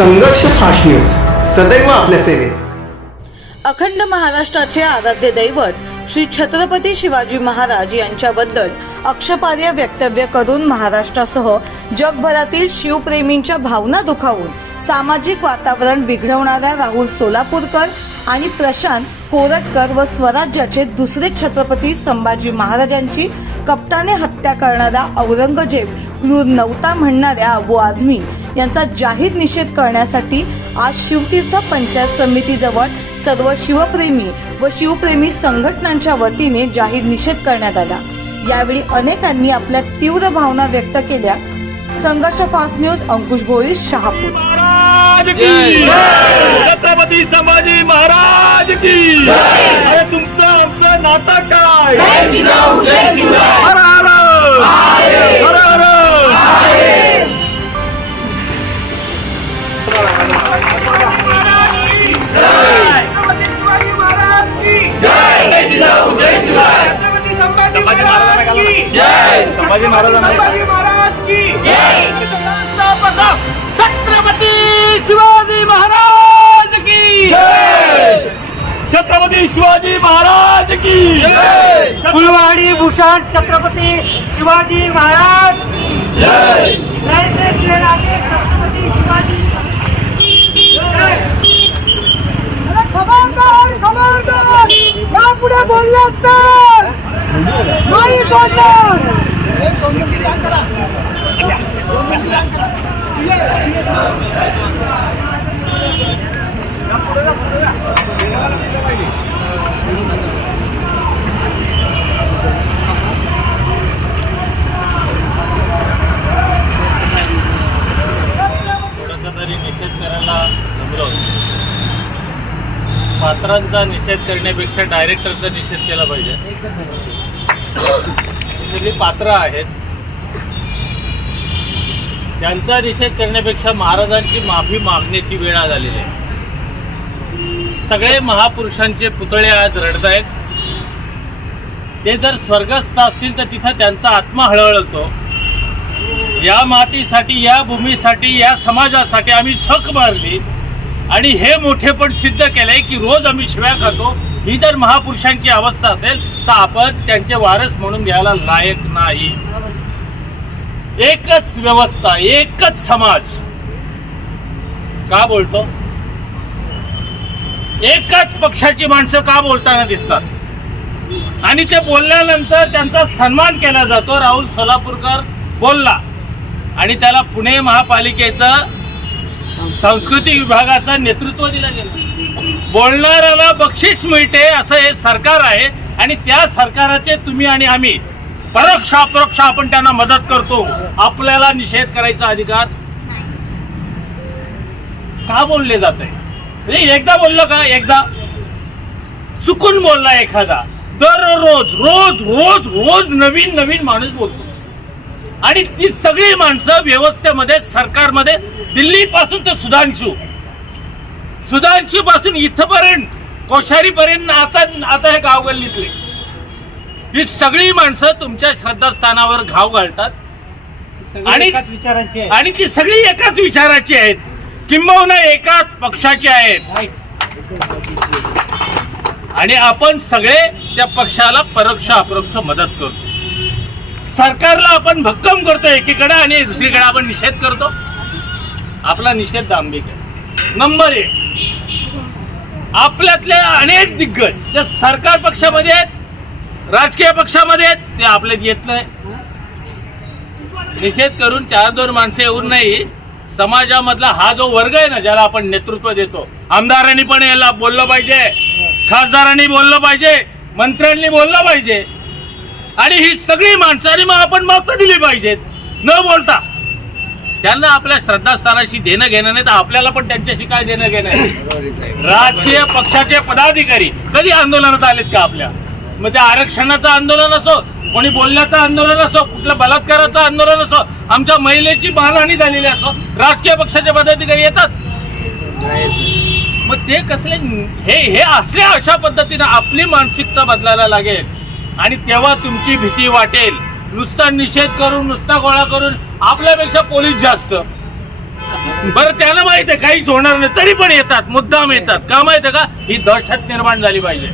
संघर्ष fast news. सदैव आपल्या सेवेत. अखंड महाराष्ट्राचे आराध्य दैवत श्री छत्रपती शिवाजी महाराज यांच्याबद्दल अक्षपार्य वक्तव्य करून महाराष्ट्रासह जगभरातील शिवप्रेमींच्या भावना दुखावून सामाजिक वातावरण बिघडवणाऱ्या राहुल सोलापूरकर आणि प्रशांत कोरटकर व स्वराज्याचे दुसरे छत्रपती संभाजी महाराजांची कप्ताने हत्या करणारा औरंगजेब क्रूर नव्हता म्हणणाऱ्या अबू आझमी यांचा जाहीर निषेध करण्यासाठी आज शिवतीर्थ पंचायत समितीजवळ सर्व शिवप्रेमी व शिवप्रेमी संघटनांच्या वतीने जाहीर निषेध करण्यात आला. यावेळी अनेकांनी आपल्या तीव्र भावना व्यक्त केल्या. Sangharsh fast news Ankush Bhoir Shahapur. Chhatrapati Sambhaji Maharaj की अरे तुमचं आमचं नातं काय? हर. हर हर. हर. छत्रपती शिवाजी महाराज की। फुलवाडी भूषण छत्रपती शिवाजी महाराज। शिवाजी। खबरदार खबरदार। यापुढे बोललात तर नाही सोडणार थोडासा पात्रांचा निषेध करण्यापेक्षा डायरेक्टरचा निषेध केला पाहिजे. ही सगळी पात्र आहेत त्यांचा निषेध करण्यापेक्षा महाराजांची माफी मागण्याची वेळ झालेली आलेली आहे. सगळे महापुरुषांचे पुतळे आज रडत आहेत. ते जर स्वर्गस्थ असतील तर तिथं त्यांचा आत्मा हळहळतो. या मातीसाठी या भूमीसाठी या समाजासाठी आम्ही छक मारली. आणि हे मोठेपण सिद्ध केलंय की रोज आम्ही शिव्या खातो. ही जर महापुरुषांची अवस्था असेल तर आपण त्यांचे वारस म्हणून घ्यायला लायक नाही. एकच व्यवस्था एकच समाज. का बोलतो? एकाच पक्षाची माणसं का बोलताना दिसतात? आणि ते बोलल्यानंतर त्यांचा सन्मान केला जातो. राहुल सोलापूरकर बोलला. आणि त्याला पुणे महापालिकेचं सांस्कृतिक विभागाचं नेतृत्व दिलं गेलं. बोलणाऱ्याला बक्षीस मिळते असं हे सरकार आहे. आणि त्या सरकाराचे तुम्ही आणि आम्ही परोक्ष अपरोक्ष आपण त्यांना मदत करतो. आपल्याला निषेध करायचा अधिकार? का बोलले जात आहे? एकदा बोललो का? एकदा. चुकून बोलला एखादा. दररोज रोज रोज रोज नवीन नवीन माणूस बोलतो. आणि ती सगळी माणसं व्यवस्थेमध्ये सरकारमध्ये दिल्ली पासून तर सुधांशू. सुधांशू पासून इथपर्यंत कोश्यारी पर्यंत आता आता हे गाव गल्लीतले. ही सगळी माणसं तुमच्या श्रद्धास्थानावर घाव घालतात. आणि- विचारांचे. आणि ती सगळी एकाच विचाराची आहेत. किंबहुना एकाच पक्षाची आहेत. आणि आपण सगळे त्या पक्षाला परोक्ष अपरोक्ष मदत करतो. सरकारला आपण भक्कम करतो एकीकडे आणि दुसरीकडे आपण निषेध करतो. आपला निषेध दांभिक आहे. नंबर एक आपल्यातले अनेक दिग्गज जे सरकार पक्षामध्ये आहेत राजकीय पक्षामध्ये आहेत ते आपल्यात येत नाही. निषेध करून चार दोन माणसं येऊन नाही समाजामधला हा जो वर्ग आहे ना ज्याला आपण नेतृत्व देतो आमदारांनी पण याला बोललं पाहिजे खासदारांनी बोललं पाहिजे मंत्र्यांनी बोललं पाहिजे. आणि ही सगळी माणसं आणि मग आपण मत दिली पाहिजेत. न बोलता. त्यांना आपल्या श्रद्धास्थानाशी देणं घेणं नाही तर आपल्याला पण त्यांच्याशी काय देणं घेणं आहे? राजकीय पक्षाचे पदाधिकारी कधी आंदोलनात आलेत का आपल्या? मग ते आरक्षणाचं आंदोलन असो कोणी बोलण्याचं आंदोलन असो कुठलं बलात्काराचं आंदोलन असो आमच्या महिलेची मानहानी झालेली असो राजकीय पक्षाचे पदाधिकारी येतात. मग ते कसले हे हे असे अशा पद्धतीनं आपली मानसिकता बदलायला लागेल. आणि तेव्हा तुमची भीती वाटेल. नुसता निषेध करून नुसता गोळा करून आपल्यापेक्षा पोलीस जास्त. बरं त्याला माहीत आहे काहीच होणार नाही तरी पण येतात मुद्दाम येतात. का माहीत आहे का? ही दहशत निर्माण झाली पाहिजे.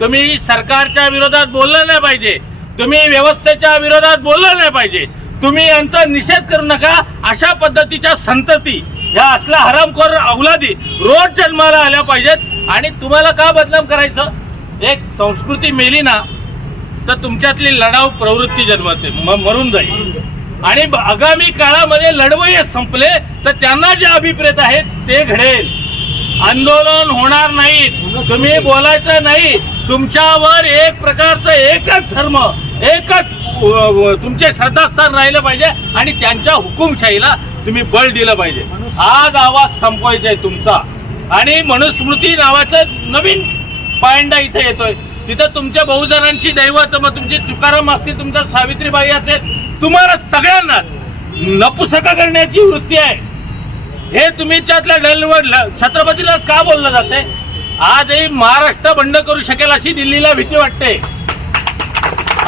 तुम्ही सरकारच्या विरोधात बोललं नाही पाहिजे. तुम्ही व्यवस्थेच्या विरोधात बोललं नाही पाहिजे. तुम्ही यांचा निषेध करू नका. अशा पद्धतीच्या संतती ह्या असल्या हरामखोर अवलादी रोज जन्माला आल्या पाहिजेत. आणि तुम्हाला का बदनाम करायचं? एक संस्कृती मेली ना तर तुमच्यातली लढाव प्रवृत्ती जन्मते. मरून जाईल. आणि आगामी काळामध्ये लढवय संपले तर त्यांना जे अभिप्रेत आहेत ते घडेल. आंदोलन होणार नाहीत तुम्ही बोलायचं नाही. तुमच्यावर एक प्रकारचं एकच धर्म एकच तुमचे श्रद्धास्थान राहिलं पाहिजे आणि त्यांच्या हुकुमशाहीला तुम्ही बळ दिलं पाहिजे. आज आवाज संपवायचा आहे तुमचा. आणि मनुस्मृती नावाचं नवीन पायंडा इथे येतोय. तिथं तुमच्या बहुजनांची दैवत मग तुमची तुकाराम असतील तुमच्या सावित्रीबाई असेल तुम्हाला सगळ्यांना नपुसका करण्याची वृत्ती आहे. हे तुम्ही त्यातल्या डलवर छत्रपतीलाच का बोललं जाते आजही महाराष्ट्र बंड करू शकेल अशी दिल्लीला भीती वाटते.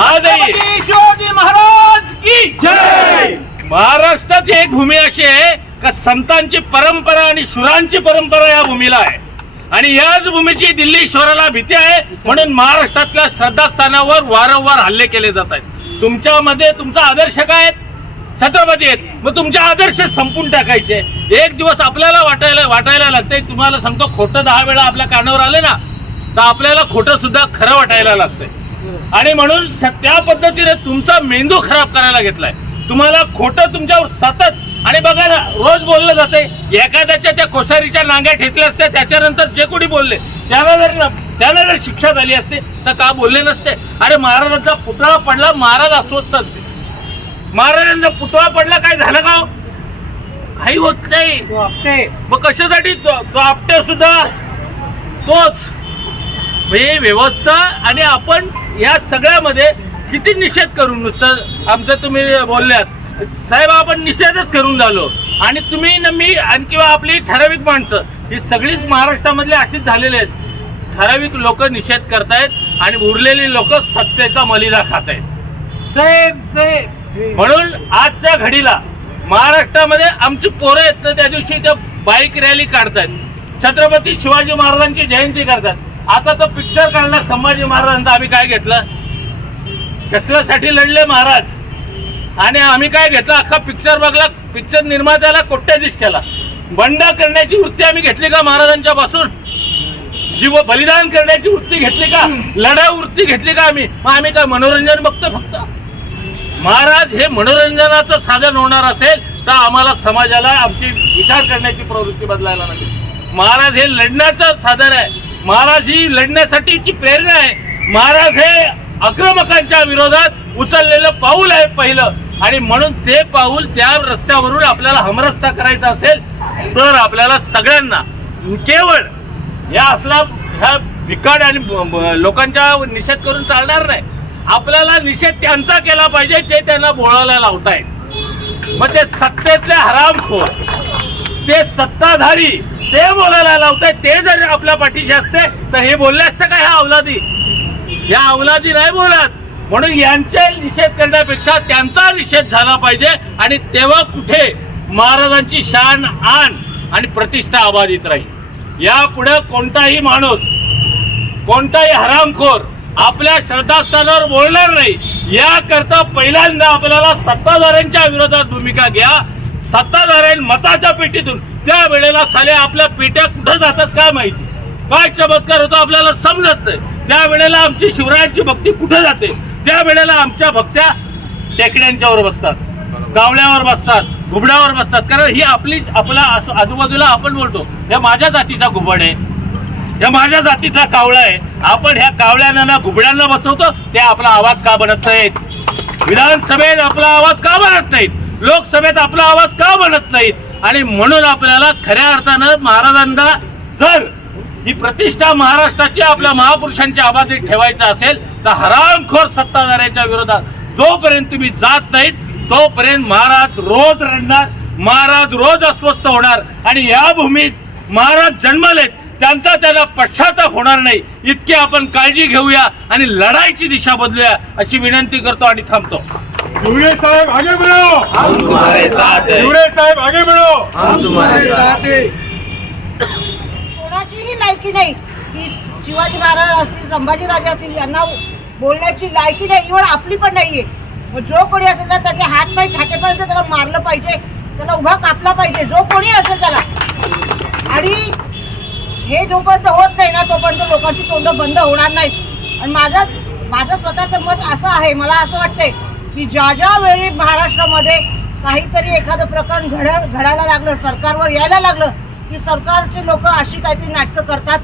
आजही शिवाजी महाराज की जय! महाराष्ट्राची एक भूमी अशी आहे का संतांची परंपरा आणि शुरांची परंपरा या भूमीला आहे. आणि याच भूमीची दिल्ली ईश्वराला भीती आहे म्हणून महाराष्ट्रातल्या श्रद्धास्थानावर वारंवार हल्ले केले जात आहेत. तुमच्यामध्ये तुमचा आदर्श काय आहे? छत्रपती आहेत. मग तुमचे आदर्श संपून टाकायचे. एक दिवस आपल्याला वाटायला वाटायला लागतंय. तुम्हाला सांगतो खोटं दहा वेळा आपल्या कानावर आले ना तर आपल्याला खोटं सुद्धा खरं वाटायला लागतंय. आणि म्हणून त्या पद्धतीने तुमचा मेंदू खराब करायला घेतलाय. तुम्हाला खोटं तुमच्यावर सतत आणि बघा ना रोज बोललं जाते एखाद्याच्या त्या कोसारीच्या नांग्या ठेचल्या असत्या त्याच्यानंतर जे कोणी बोलले त्याला जर त्याला जर शिक्षा झाली असते तर का बोलले नसते? अरे महाराजांचा पुतळा पडला महाराज अस्वस्थ असते महाराजांचा पुतळा पडला काय झालं का हो? काही होत नाही. मग कशासाठी तो तो आपटे सुद्धा? तोच. म्हणजे व्यवस्था आणि आपण या सगळ्यामध्ये किती निषेध करू नुसतं आमचं तुम्ही बोलल्यात साहेब आपण निषेधच करून झालो. आणि तुम्ही न मी आणि किंवा आपली ठराविक माणसं ही सगळीच महाराष्ट्रामधले अशीच झालेले आहेत. ठराविक लोक निषेध करतायत आणि उरलेली लोक सत्तेचा मलिदा खात आहेत साहेब साहेब म्हणून आजच्या घडीला महाराष्ट्रामध्ये आमची पोरं आहेत ना त्या दिवशी त्या बाईक रॅली काढतात छत्रपती शिवाजी महाराजांची जयंती करतात. आता तो पिक्चर काढला संभाजी महाराजांचा आम्ही काय घेतलं? कसल्यासाठी लढले महाराज? आणि आम्ही काय घेतलं? अख्खा पिक्चर बघला पिक्चर निर्मात्याला कोट्याधीश केला. बंड करण्याची वृत्ती आम्ही घेतली का महाराजांच्या पासून? जीव बलिदान करण्याची वृत्ती घेतली का? लढा वृत्ती घेतली का आम्ही? मग आम्ही काय मनोरंजन बघतो फक्त? महाराज हे मनोरंजनाचं साधन होणार असेल तर आम्हाला समाजाला आमची विचार करण्याची प्रवृत्ती बदलायला लागेल महाराज हे लढण्याचं साधन आहे. महाराज ही लढण्यासाठीची प्रेरणा आहे. महाराज हे आक्रमकांच्या विरोधात उचललेलं पाऊल आहे पहिलं. आणि म्हणून ते पाऊल त्या रस्त्यावरून आपल्याला हमरस्ता करायचा असेल तर आपल्याला सगळ्यांना केवळ या असला ह्या भिकाड आणि लोकांच्या निषेध करून चालणार नाही. आपल्याला निषेध त्यांचा केला पाहिजे जे त्यांना बोलायला लावतायत. मग ते सत्तेतले हरामखोर ते सत्ताधारी ते बोलायला लावताय ते जर आपल्या पाठीशी असते तर हे बोलले असते का ह्या अवलादी या अवलादी नाही बोलत. म्हणून यांचे निषेध करण्यापेक्षा त्यांचा निषेध झाला पाहिजे. आणि तेव्हा कुठे महाराजांची शान आण आणि प्रतिष्ठा अबाधित राहील. यापुढे कोणताही माणूस कोणताही हरामखोर आपल्या श्रद्धास्थानावर बोलणार नाही. याकरता पहिल्यांदा आपल्याला सत्ताधाऱ्यांच्या विरोधात भूमिका घ्या. सत्ताधाऱ्यां मताच्या पेटीतून त्या वेळेला साले आपल्या पेट्या कुठं जातात काय माहिती? काय चमत्कार होतो आपल्याला समजत नाही. त्या वेळेला आमची शिवरायांची भक्ती कुठं जाते? त्या वेळेला आमच्या भक्त्या टेकड्यांच्यावर बसतात कावळ्यावर बसतात घुबड्यावर बसतात. कारण ही आपली आपल्या आजू- आजूबाजूला आपण बोलतो या माझ्या जातीचा घुबड आहे. या माझ्या जातीतला कावळा आहे. आपण ह्या कावळ्यांना ना घुबड्यांना बसवतो ते आपला आवाज का बनत नाहीत? विधानसभेत आपला आवाज का बनत नाहीत? लोकसभेत आपला आवाज का बनत नाहीत? आणि म्हणून आपल्याला खऱ्या अर्थानं महाराजांना जर ही प्रतिष्ठा महाराष्ट्राची आपल्या महापुरुषांच्या आबादीत ठेवायचं असेल तर हरामखोर सत्ताधाऱ्याच्या विरोधात जोपर्यंत तुम्ही जात नाहीत तोपर्यंत महाराज रोज रडणार महाराज रोज अस्वस्थ होणार. आणि या भूमीत महाराज जन्मलेत त्यांचा त्याला पश्चाताप होणार नाही. इतकी आपण काळजी घेऊया आणि लढाईची दिशा बदलूया अशी विनंती करतो आणि थांबतो. युवरे साहेब आगे बढ़ो। हम तुम्हारे साथ हैं। युवरे साहेब आगे बढ़ो। हम तुम्हारे साथ हैं। कोणाचीही लायकी नाही. की शिवाजी महाराज असतील संभाजीराजे असतील यांना बोलण्याची लायकी नाही इव्हन आपली पण नाहीये. जो कोणी असेल ना त्याचे हात पाय छाटेपर्यंत त्याला मारलं पाहिजे त्याला उभा कापला पाहिजे जो कोणी असेल त्याला. आणि हे जोपर्यंत होत नाही ना तोपर्यंत लोकांची तोंड बंद होणार नाहीत. आणि माझं माझं स्वतःचं मत असं आहे मला असं वाटतंय की ज्या ज्या वेळी महाराष्ट्रामध्ये काहीतरी एखादं प्रकरण घड घडायला लागलं सरकारवर यायला लागलं की सरकारची लोक अशी काहीतरी नाटकं करतात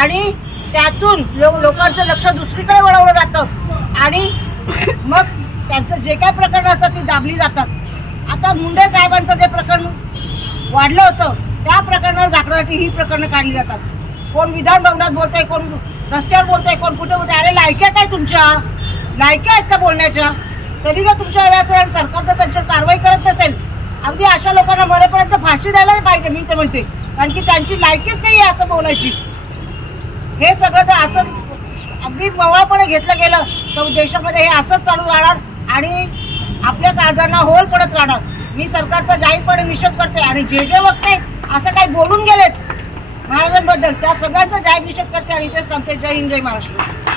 आणि त्यातून लो लोकांचं लक्ष दुसरीकडे वळवलं जातं आणि मग त्यांचं जे काय प्रकरण असतात ती दाबली जातात. आता मुंडे साहेबांचं जे प्रकरण वाढलं होतं त्या प्रकरणाला झाकण्यासाठी ही प्रकरणं काढली जातात. कोण विधान भवनात बोलतंय कोण रस्त्यावर बोलतंय कोण कुठे बोलतंय अरे लायक्या काय तुमच्या. लायक्या आहेत का बोलण्याच्या? तरी जर तुमच्या वेळेस आणि सरकार जर त्यांच्यावर कारवाई करत नसेल अगदी अशा लोकांना मरेपर्यंत फाशी द्यायला नाही पाहिजे मी तर म्हणते. कारण की त्यांची लायकीच नाही आहे असं बोलायची. हे सगळं जर असं अगदी मवळपणे घेतलं गेलं तर देशामध्ये हे असंच चालू राहणार आणि आपल्या काळजांना होल पडत राहणार. मी सरकारचा जाहीरपणे निषेध करते आणि जे जे वक्ते असं काही बोलून गेलेत महाराजांबद्दल त्या सगळ्यांचा जाहीर निषेध करते आणि तेच सांगते जय हिंद जय महाराष्ट्र.